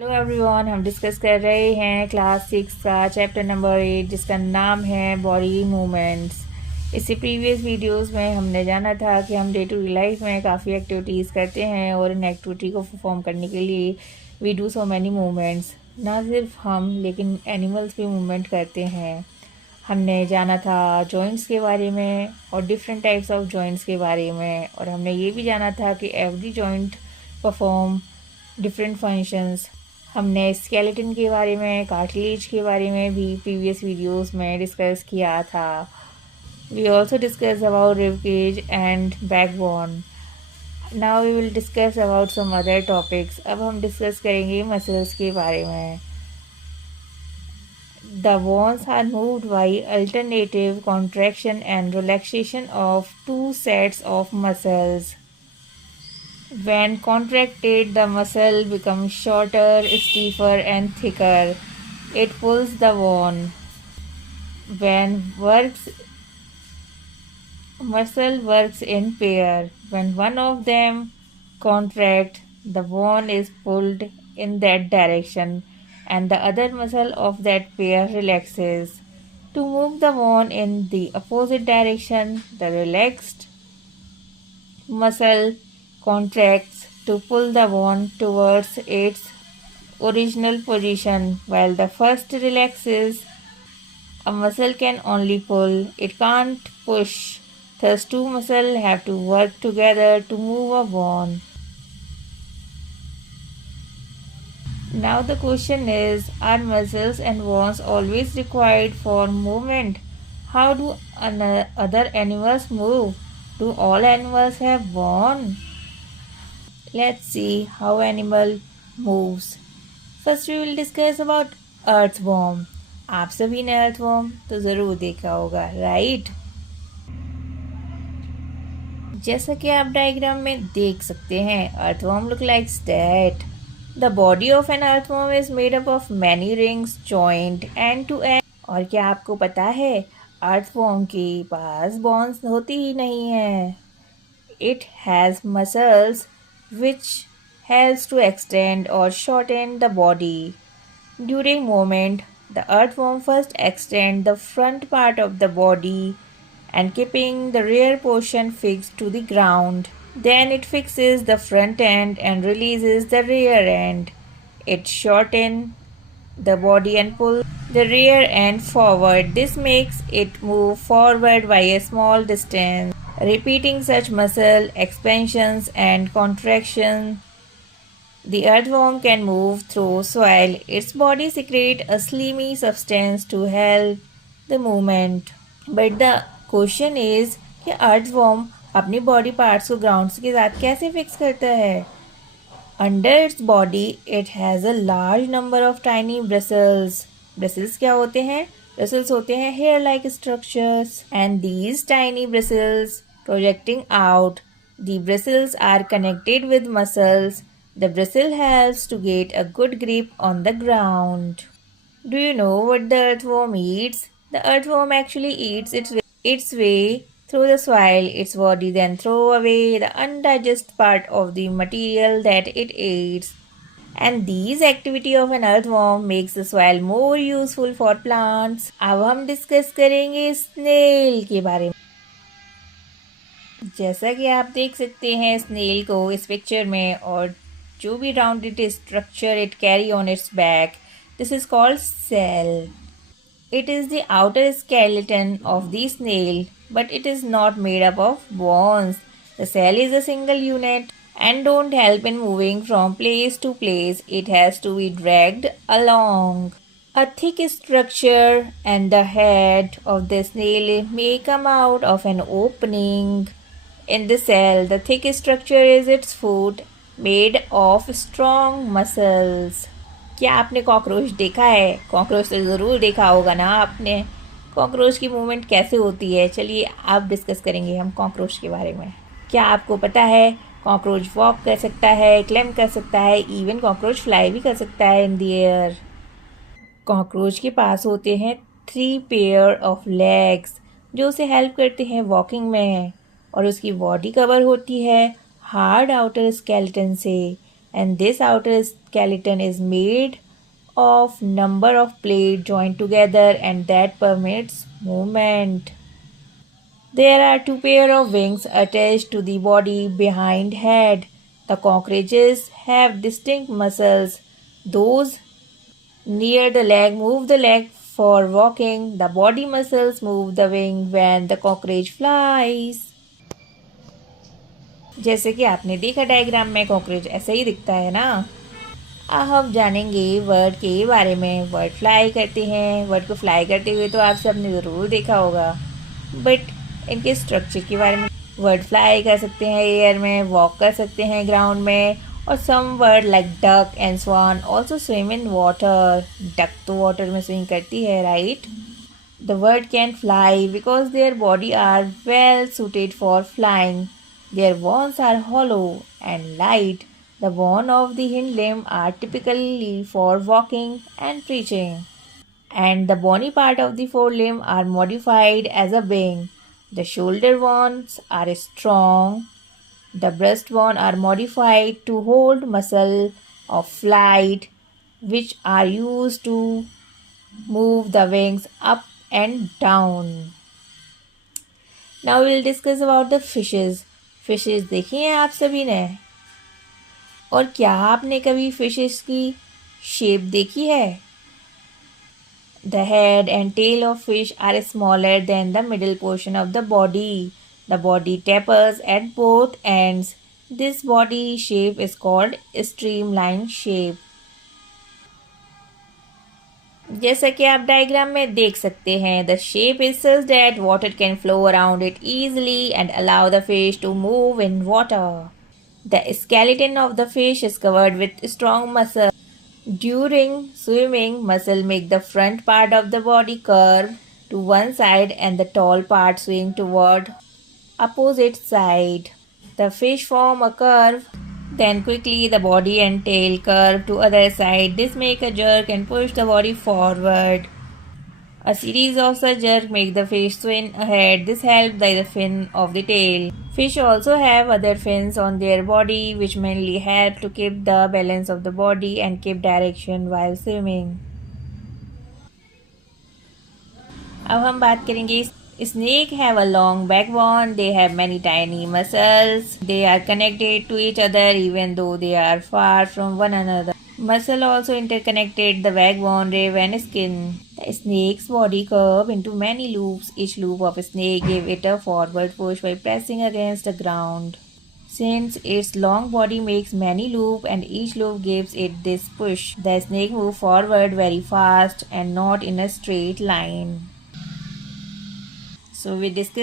Hello everyone, हम discuss कर रहे हैं क्लास 6 का चैप्टर नंबर 8 जिसका नाम है बॉडी मूवमेंट्स। इससे प्रीवियस वीडियोस में हमने जाना था कि हम डे टू डे लाइफ में काफ़ी एक्टिविटीज़ करते हैं और इन एक्टिविटी को परफॉर्म करने के लिए we do so many movements. ना सिर्फ हम लेकिन एनिमल्स भी मूवमेंट करते हैं। हमने जाना था जॉइंट्स के बारे में और डिफरेंट टाइप्स ऑफ जॉइंट्स के बारे में, और हमने ये भी जाना था कि every joint perform different functions. हमने स्केलेटन के बारे में, कार्टिलेज के बारे में भी प्रीवियस वीडियोस में डिस्कस किया था। We also discuss about rib cage and backbone. Now we will discuss about some other topics. अब हम डिस्कस करेंगे मसल्स के बारे में। The bones are moved by alternative contraction and relaxation of two sets of muscles. When contracted, the muscle becomes shorter, stiffer, and thicker. It pulls the bone. When muscle works in pair. When one of them contracts, the bone is pulled in that direction, and the other muscle of that pair relaxes. To move the bone in the opposite direction, the relaxed muscle contracts to pull the bone towards its original position, while the first relaxes. A muscle can only pull, it can't push. Thus, two muscles have to work together to move a bone. Now, the question is, are muscles and bones always required for movement? How do other animals move? Do all animals have bone? Let's see how animal moves. First we will discuss about earthworm. आप सभी ने earthworm तो ज़रूर देखा होगा, right? जैसा कि आप डायग्राम में देख सकते हैं, earthworm look like that. The body of an earthworm is made up of many rings joined end to end. और क्या आपको पता है, earthworm के पास bones होती ही नहीं है. It has muscles which helps to extend or shorten the body. During movement, the earthworm first extends the front part of the body and keeping the rear portion fixed to the ground. Then it fixes the front end and releases the rear end. It shortens the body and pulls the rear end forward. This makes it move forward by a small distance. Repeating such muscle expansions and contractions, the earthworm can move through soil. Its body secretes a slimy substance to help the movement. But the question is कि earthworm अपनी body parts को ground के साथ कैसे fix करता है? Under its body, it has a large number of tiny bristles. Bristles क्या होते हैं? Bristles होते हैं hair-like structures, and these tiny bristles projecting out. The bristles are connected with muscles. The bristle helps to get a good grip on the ground. Do you know what the earthworm eats? The earthworm actually eats its way through the soil. Its body then throw away the undigested part of the material that it eats. And these activity of an earthworm makes the soil more useful for plants. अब हम discuss करेंगे snail के बारे में। जैसा कि आप देख सकते हैं स्नेल को इस पिक्चर में, और जो भी rounded structure it carry on its back, this is called shell. It is the outer skeleton of the snail, but it is not made up of bones. The cell is a single unit and don't help in moving from place to place. It has to be dragged along. A thick structure and the head of the snail may come out of an opening in the cell. The thick structure is its foot made of strong muscles. क्या आपने cockroach देखा है? Cockroach तो ज़रूर देखा होगा ना आपने. कॉकरोच की मूवमेंट कैसे होती है, चलिए आप डिस्कस करेंगे हम कॉकरोच के बारे में. क्या आपको पता है कॉकरोच वॉक कर सकता है, क्लाइंब कर सकता है, इवन कॉकरोच फ्लाई भी कर सकता है इन द एयर. कॉकरोच के पास होते हैं 3 पेयर ऑफ लेग्स जो उसे हेल्प करते हैं वॉकिंग में, और उसकी बॉडी कवर होती है हार्ड आउटर स्केलेटन से. and this outer skeleton is made of number of plates joined together and that permits movement. There are two pair of wings attached to the body behind head. The cockroaches have distinct muscles. Those near the leg move the leg for walking. The body muscles move the wing when the cockroach flies. जैसे कि आपने देखा diagram में cockroach ऐसे ही दिखता है ना। अब हम जानेंगे वर्ड के बारे में। वर्ड फ्लाई करते हैं। वर्ड को फ्लाई करते हुए तो आप सबने ज़रूर देखा होगा, बट इनके स्ट्रक्चर के बारे में। वर्ड फ्लाई कर सकते हैं एयर में, वॉक कर सकते हैं ग्राउंड में, और some bird like duck and swan also swim in water. Duck तो वाटर में स्विम करती है, right. The bird can fly because their body are well suited for flying. Their wands are hollow and light. The wands of the hind limb are typically for walking and preaching, and the bony part of the forelimb are modified as a wing. The shoulder wands are strong. The breast wands are modified to hold muscle of flight, which are used to move the wings up and down. Now we'll discuss about the fishes. Fishes देखी हैं आप सभी ने? और क्या आपने कभी fishes की शेप देखी है? The head and tail of fish are smaller than the middle portion of the body. The body tapers at both ends. This body shape is called streamline shape. जैसा कि आप डायग्राम में देख सकते हैं, the shape is such that water can flow around it easily and allow the fish to move in water. The skeleton of the fish is covered with strong muscle. During swimming, muscle make the front part of the body curve to one side and the tall part swing toward opposite side. The fish form a curve. Then quickly the body and tail curve to other side. This make a jerk and push the body forward. A series of such jerk make the fish swim ahead. This helped by the fin of the tail. Fish also have other fins on their body which mainly help to keep the balance of the body and keep direction while swimming. अब हम बात करेंगे Snake have a long backbone. They have many tiny muscles. They are connected to each other even though they are far from one another. Muscle also interconnected the backbone, rib and skin. The snake's body curve into many loops. Each loop of a snake give it a forward push by pressing against the ground. Since its long body makes many loops and each loop gives it this push, the snake moves forward very fast and not in a straight line. So we discussed